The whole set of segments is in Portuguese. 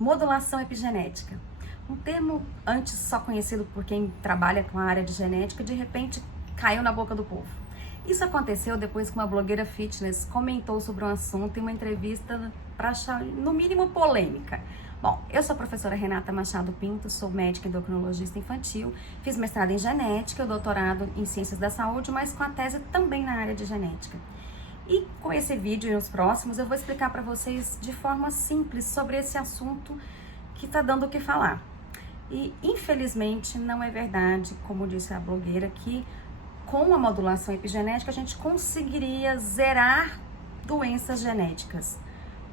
Modulação epigenética. Um termo antes só conhecido por quem trabalha com a área de genética, de repente caiu na boca do povo. Isso aconteceu depois que uma blogueira fitness comentou sobre um assunto em uma entrevista para achar, no mínimo, polêmica. Bom, eu sou a professora Renata Machado Pinto, sou médica endocrinologista infantil, fiz mestrado em genética e doutorado em ciências da saúde, mas com a tese também na área de genética. E com esse vídeo e os próximos eu vou explicar para vocês de forma simples sobre esse assunto que está dando o que falar. E infelizmente não é verdade, como disse a blogueira, que com a modulação epigenética a gente conseguiria zerar doenças genéticas.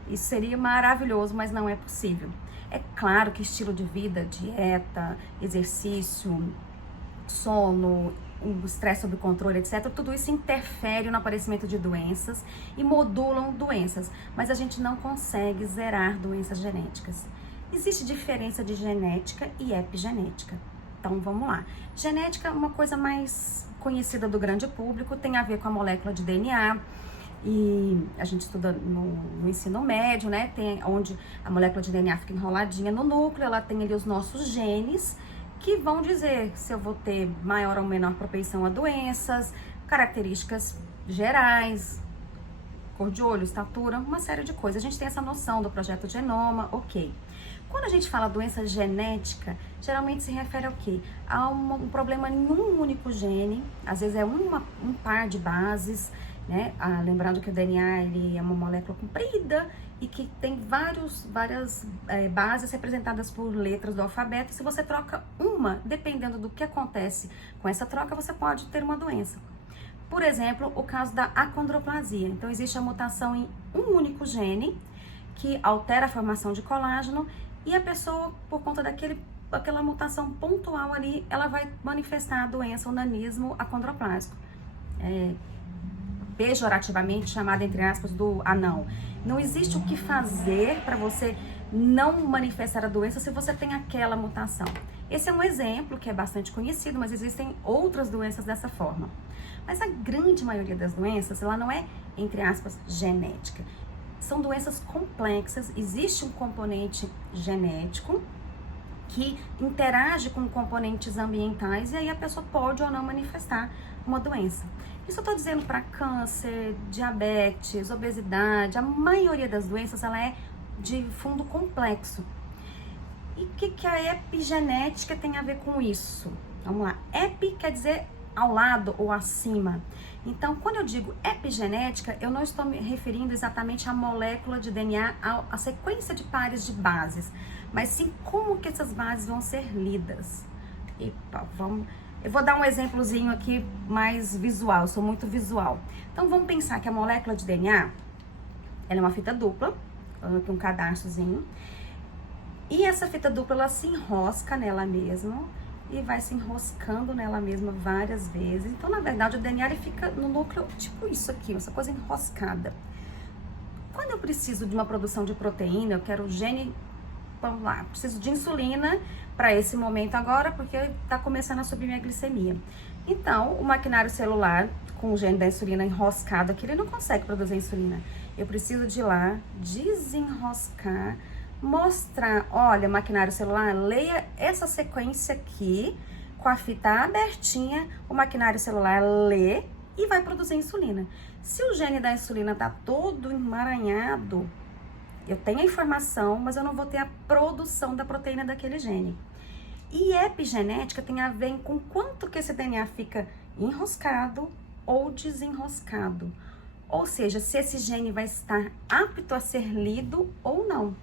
Isso seria maravilhoso, mas não é possível. É claro que estilo de vida, dieta, exercício, sono, o estresse sob controle, etc., tudo isso interfere no aparecimento de doenças e modulam doenças, mas a gente não consegue zerar doenças genéticas. Existe diferença de genética e epigenética. Então vamos lá. Genética é uma coisa mais conhecida do grande público, tem a ver com a molécula de DNA, e a gente estuda no ensino médio, né? Tem onde a molécula de DNA fica enroladinha no núcleo, ela tem ali os nossos genes, que vão dizer se eu vou ter maior ou menor propensão a doenças, características gerais, cor de olho, estatura, uma série de coisas. A gente tem essa noção do projeto Genoma, ok. Quando a gente fala doença genética, geralmente se refere ao quê? A um problema em um único gene, às vezes é um par de bases, né? Lembrando que o DNA ele é uma molécula comprida e que tem várias bases representadas por letras do alfabeto. Se você troca uma, dependendo do que acontece com essa troca, você pode ter uma doença. Por exemplo, o caso da acondroplasia. Então, existe a mutação em um único gene que altera a formação de colágeno e a pessoa, por conta daquela mutação pontual ali, ela vai manifestar a doença, o nanismo acondroplásico. Pejorativamente chamada, entre aspas, do anão. Não existe o que fazer para você não manifestar a doença se você tem aquela mutação. Esse é um exemplo que é bastante conhecido, mas existem outras doenças dessa forma. Mas a grande maioria das doenças, ela não é, entre aspas, genética. São doenças complexas, existe um componente genético que interage com componentes ambientais e aí a pessoa pode ou não manifestar uma doença. Isso eu estou dizendo para câncer, diabetes, obesidade, a maioria das doenças ela é de fundo complexo. E o que a epigenética tem a ver com isso? Vamos lá, epi quer dizer ao lado ou acima. Então, quando eu digo epigenética, eu não estou me referindo exatamente à molécula de DNA, à sequência de pares de bases, mas sim como que essas bases vão ser lidas. Eu vou dar um exemplozinho aqui mais visual, eu sou muito visual. Então, vamos pensar que a molécula de DNA, ela é uma fita dupla, com um cadarçozinho, e essa fita dupla, ela se enrosca nela mesma, e vai se enroscando nela mesma várias vezes. Então, na verdade, o DNA ele fica no núcleo, tipo isso aqui, essa coisa enroscada. Quando eu preciso de uma produção de proteína, eu quero o gene, vamos lá, preciso de insulina para esse momento agora, porque está começando a subir minha glicemia. Então, o maquinário celular, com o gene da insulina enroscado aqui, ele não consegue produzir insulina. Eu preciso de ir lá, desenroscar, mostrar, olha, maquinário celular, leia essa sequência aqui, com a fita abertinha, o maquinário celular lê e vai produzir insulina. Se o gene da insulina tá todo emaranhado, eu tenho a informação, mas eu não vou ter a produção da proteína daquele gene. E epigenética tem a ver com quanto que esse DNA fica enroscado ou desenroscado. Ou seja, se esse gene vai estar apto a ser lido ou não.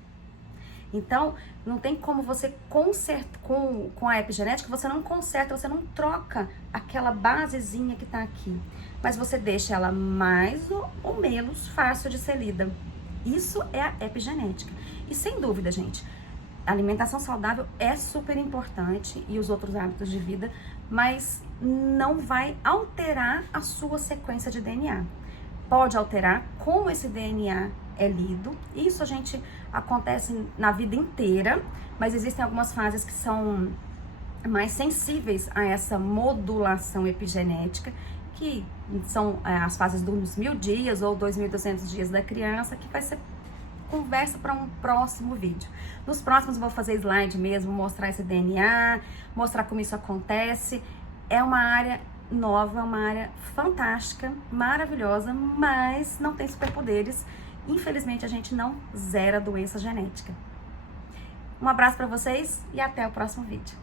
Então, não tem como você consertar com a epigenética, você não conserta, você não troca aquela basezinha que tá aqui. Mas você deixa ela mais ou menos fácil de ser lida. Isso é a epigenética. E sem dúvida, gente, a alimentação saudável é super importante e os outros hábitos de vida, mas não vai alterar a sua sequência de DNA. Pode alterar como esse DNA é lido. Isso a gente acontece na vida inteira, mas existem algumas fases que são mais sensíveis a essa modulação epigenética, que são as fases dos 1000 dias ou 2200 dias da criança, que vai ser conversa para um próximo vídeo. Nos próximos eu vou fazer slide mesmo, mostrar esse DNA, mostrar como isso acontece. É uma área nova, é uma área fantástica, maravilhosa, mas não tem superpoderes. Infelizmente a gente não zera a doença genética. Um abraço para vocês e até o próximo vídeo.